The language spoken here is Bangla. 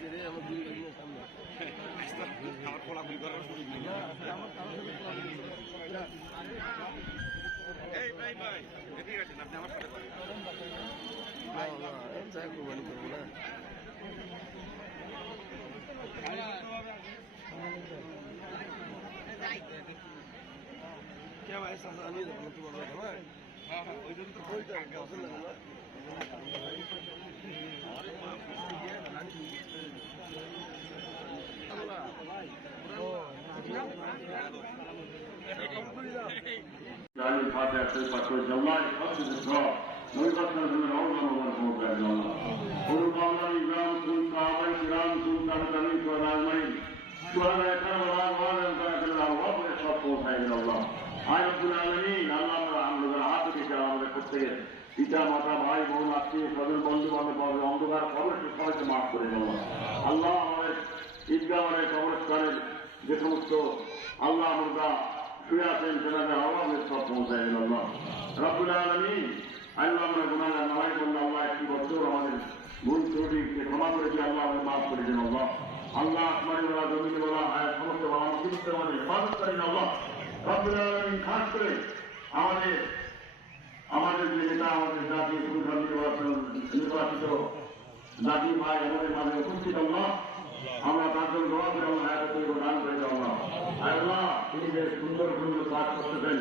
আসছে রে আমার দুই একদিনের সামনে আমার কোলাকুলি করার সুযোগ নেই আমার কারোর সাথে problem নেই। এই ভাই ভাই এদিকে আসেন আপনি আমার সাথে করেন। না, না, আমি চাই কোরবানি করবো না क्या भाई सासा नहीं देखो तू बोल रहा था হ্যাঁ হ্যাঁ ওই জন্য তো कोई तो Johnny Contact says by Chris July, touches the draw. Muy কথা শুনে রওনা করবেন পুরো বাংলার গ্রাম সুন কামাই গ্রাম পিতা মাতা ভাই বোন আত্মীয় স্বজন বন্ধু বান্ধব অন্ধকার সবাইকে মাফ করে দেওয়া আল্লাহ যে সমস্ত আল্লাহ আমরা শুয়ে আছেন সেখানে আওয়াজের সব পৌঁছায় আল্লাহ। রব্বুল আলামিন, আল্লাহ আমরা গুনাহগার নামাই করলে আল্লাহ একটি বছর আমাদের ভুল ত্রুটিকে ক্ষমা করে দিয়ে আল্লাহ আমাদের মাফ করে দেন আল্লাহ। আল্লাহ আসমানি বলা, জমিনে বলা, আয়াত সমস্ত মানুষ আমাদের হেফাজত করেন আল্লাহ। রব্বুল আলামিন খাস করে আমাদের আমাদের যে নেতা, আমাদের জাতীয় নির্বাচিত, জাতি, ভাই, আমাদের মাঝে উপস্থিত আল্লাহ আমরা তার জন্য দোয়া করে আমরা হায়াত